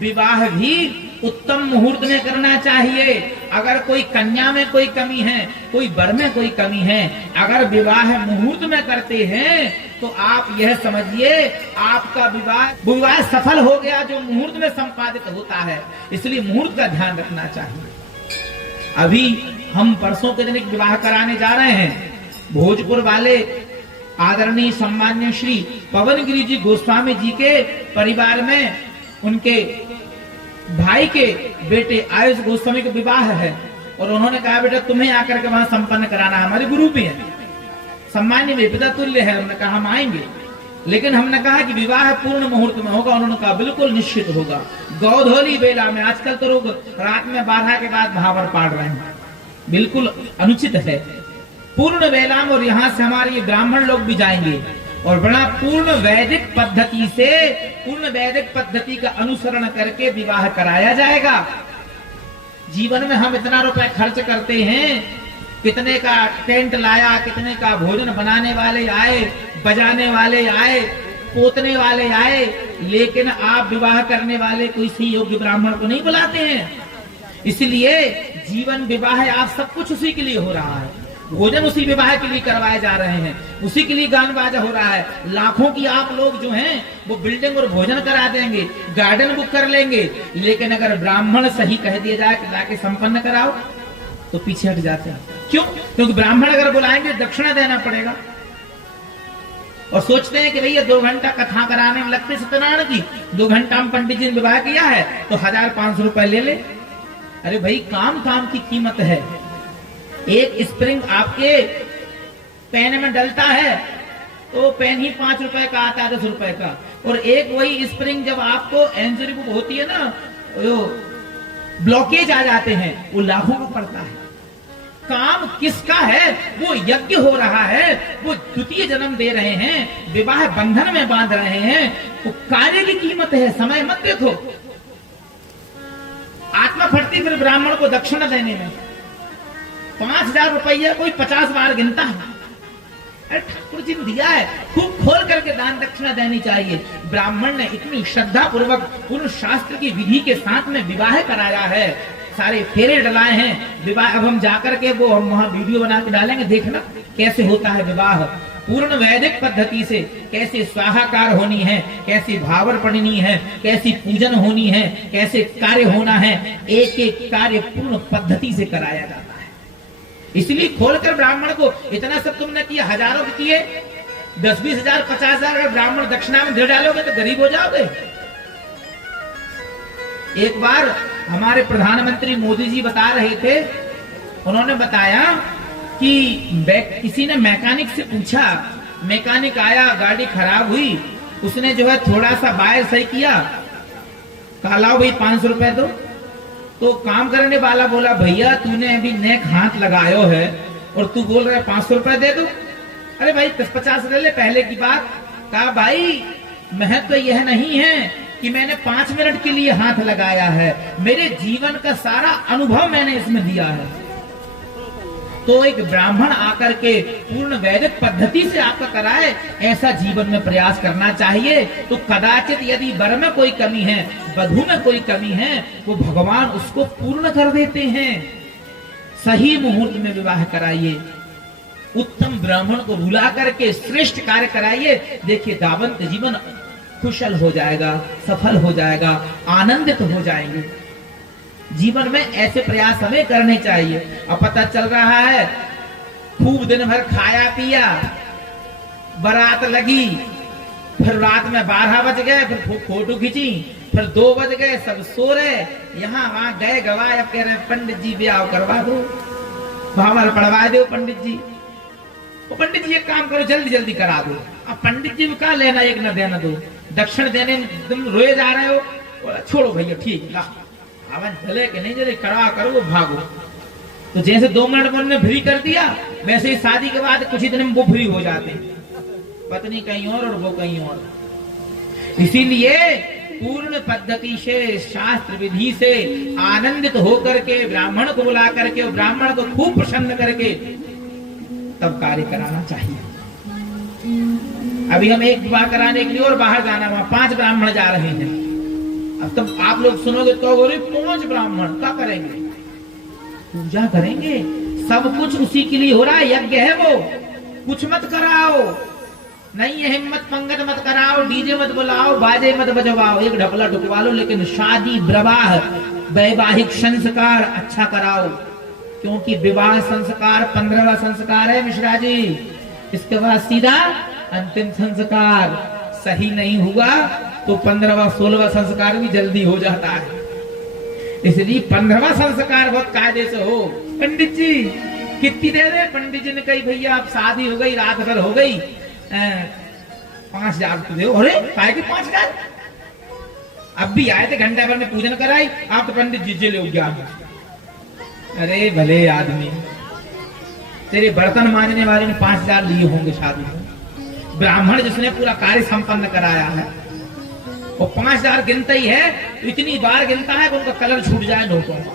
विवाह भी उत्तम मुहूर्त में करना चाहिए। अगर कोई कन्या में कोई कमी है, कोई वर में कोई कमी है, अगर विवाह मुहूर्त में करते हैं तो आप यह समझिए आपका विवाह सफल हो गया, जो मुहूर्त में संपादित होता है। इसलिए मुहूर्त का ध्यान रखना चाहिए। अभी हम परसों के दिन एक विवाह कराने जा रहे हैं। भोजपुर वाले आदरणीय सम्मान्य श्री पवनगिरी जी गोस्वामी जी के परिवार में उनके भाई के बेटे आयुष गोस्वामी का विवाह है, और उन्होंने कहा बेटा तुम्हें आकर के वहां संपन्न कराना, हमारे गुरु भी है, सम्मान्य विपिता तुल्य है। हमने कहा हम आएंगे, लेकिन हमने कहा कि विवाह पूर्ण मुहूर्त में होगा। उन्होंने कहा बिल्कुल निश्चित होगा। गौधोली बेला में, आजकल तो लोग रात में 12 के बाद भावर पाड़ रहे हैं, बिल्कुल अनुचित है। पूर्ण बेला में, और यहाँ से हमारे ये ब्राह्मण लोग भी जाएंगे और बड़ा पूर्ण वैदिक पद्धति से, पूर्ण वैदिक पद्धति का अनुसरण करके विवाह कराया जाएगा। जीवन में हम इतना रुपए खर्च करते हैं, कितने का टेंट लाया, कितने का भोजन बनाने वाले आए, बजाने वाले आए, पोतने वाले आए, लेकिन आप विवाह करने वाले कोई सी योग्य ब्राह्मण को नहीं बुलाते हैं। इसलिए जीवन विवाह है, आप सब कुछ उसी के लिए हो रहा है। भोजन उसी विवाह के लिए करवाए जा रहे हैं, उसी के लिए गान बाजा हो रहा है। लाखों की आप लोग जो हैं वो बिल्डिंग और भोजन करा देंगे, गार्डन बुक कर लेंगे, लेकिन अगर ब्राह्मण सही कह दिया जाए कि जाके संपन्न कराओ तो पीछे हट जाते हैं। क्यों? क्योंकि ब्राह्मण अगर बुलाएंगे दक्षिणा देना पड़ेगा, और सोचते हैं कि भैया 2 घंटा कथा कराने में लगते सत्यनारायण की, 2 घंटा हम पंडित जी ने विवाह किया है तो 1500 रुपए ले ले। अरे भाई काम काम की कीमत है। एक स्प्रिंग आपके पेन में डलता है तो पेन ही 5 रुपए का आता है, 10 रुपए का, और एक वही स्प्रिंग जब आपको इंजरी होती है ना, ब्लॉकेज आ जाते हैं, वो लाखों का पड़ता है। काम किसका है? वो यज्ञ हो रहा है, वो द्वितीय जन्म दे रहे हैं, विवाह बंधन में बांध रहे हैं, वो कार्य की कीमत है। समय मत देखो। आत्मा फटती फिर ब्राह्मण को दक्षिणा देने में। 5000 रुपया कोई 50 बार गिनता है। अरे ठाकुर जी ने दिया है, खूब खोल करके दान दक्षिणा देनी चाहिए। ब्राह्मण ने इतनी श्रद्धा पूर्वक पूर्ण शास्त्र की विधि के साथ में विवाह कराया है, सारे फेरे डलाए हैं विवाह। अब हम जाकर के वो हम वहां वीडियो बना के डालेंगे, देखना कैसे होता है विवाह पूर्ण वैदिक पद्धति से। कैसे स्वाहाकार होनी है, कैसे भावर पढ़नी है, कैसी पूजन होनी है, कैसे कार्य होना है, एक एक कार्य पूर्ण पद्धति से कराया जाता है। इसलिए खोलकर ब्राह्मण को इतना सब तुमने किया, हजारों के किए, 10-20 हजार 50 हजार अगर ब्राह्मण दक्षिणा में दे डालोगे तो गरीब हो जाओगे। एक बार हमारे प्रधानमंत्री मोदी जी बता रहे थे, उन्होंने बताया कि किसी ने मैकेनिक से पूछा, मैकेनिक आया, गाड़ी खराब हुई, उसने जो है थोड़ा सा वायर सही किया, कहा लाओ भाई 500 रुपए दो। तो काम करने वाला बोला भैया तूने अभी नेक हाथ लगायो है और तू बोल रहा है 500 रुपए दे दो। अरे भाई 10-50 ले ले, पहले की बात। कहा भाई महत्व यह नहीं है कि मैंने 5 मिनट के लिए हाथ लगाया है, मेरे जीवन का सारा अनुभव मैंने इसमें दिया है। तो एक ब्राह्मण आकर के पूर्ण वैदिक पद्धति से आपका कराए, ऐसा जीवन में प्रयास करना चाहिए। तो कदाचित यदि वर में कोई कमी है, वधू में कोई कमी है, वो भगवान उसको पूर्ण कर देते हैं। सही मुहूर्त में विवाह कराइए, उत्तम ब्राह्मण को बुला करके श्रेष्ठ कार्य कराइए। देखिए दाम्पत्य जीवन कुशल हो जाएगा, सफल हो जाएगा, आनंदित हो जाएंगे। जीवन में ऐसे प्रयास हमें करने चाहिए। अब पता चल रहा है खूब दिन भर खाया पिया, बारात लगी, फिर रात में 12 बज गए, फिर फोटो खींची, फिर 2 बज गए, सब सो रहे, यहाँ वहां गए गवाए। अब कह रहे हैं पंडित जी ब्याह करवा दो, भावर पढ़वा दो पंडित जी। वो पंडित जी एक काम करो, जल्दी जल्दी करा दो। अब पंडित जी का लेना एक न देना दो, दक्षिण देने तुम रोए जा रहे हो, छोड़ो भैया ठीक ला, हवन चले कि नहीं चले, करा करो भागो। तो जैसे 2 मिनट में उन्होंने फ्री कर दिया, वैसे ही शादी के बाद कुछ ही दिन में वो फ्री हो जाते हैं, पत्नी कहीं और वो कहीं और। इसीलिए पूर्ण पद्धति से, शास्त्र विधि से आनंदित होकर के ब्राह्मण को बुला करके और ब्राह्मण को खूब प्रसन्न करके तब कार्य कराना चाहिए। अभी हम एक विवाह कराने के लिए और बाहर जाना, वहां 5 ब्राह्मण जा रहे हैं। अब तब आप लोग सुनोगे तो बोले 5 ब्राह्मण क्या करेंगे? पूजा करेंगे, सब कुछ उसी के लिए हो रहा है, यज्ञ है वो। कुछ मत कराओ, नहीं है हिम्मत पंगत मत कराओ, डीजे मत बुलाओ, बाजे मत बजवाओ, एक ढपला ढुकवा लो, लेकिन शादी विवाह वैवाहिक संस्कार अच्छा कराओ, क्योंकि विवाह संस्कार 15वां संस्कार है मिश्रा जी। इसके बाद सीधा अंतिम संस्कार, सही नहीं हुआ तो 15वां 16वां संस्कार भी जल्दी हो जाता है। इसलिए 15वां संस्कार बहुत कायदे से हो। पंडित जी कितनी दे दे? पंडित जी ने कही भैया अब शादी हो गई, रात भर हो गई, 5,000 तो दो। अरे काय के 5,000? अब भी आए थे, घंटा भर में पूजन कराई, आप तो पंडित जी जे ले गया। अरे भले आदमी, तेरे बर्तन मांजने वाले ने 5,000 लिए होंगे शादी में। ब्राह्मण जिसने पूरा कार्य संपन्न कराया है वो 5,000 गिनता ही है, इतनी बार गिनता है कि उनका कलर छूट जाए नोटों का।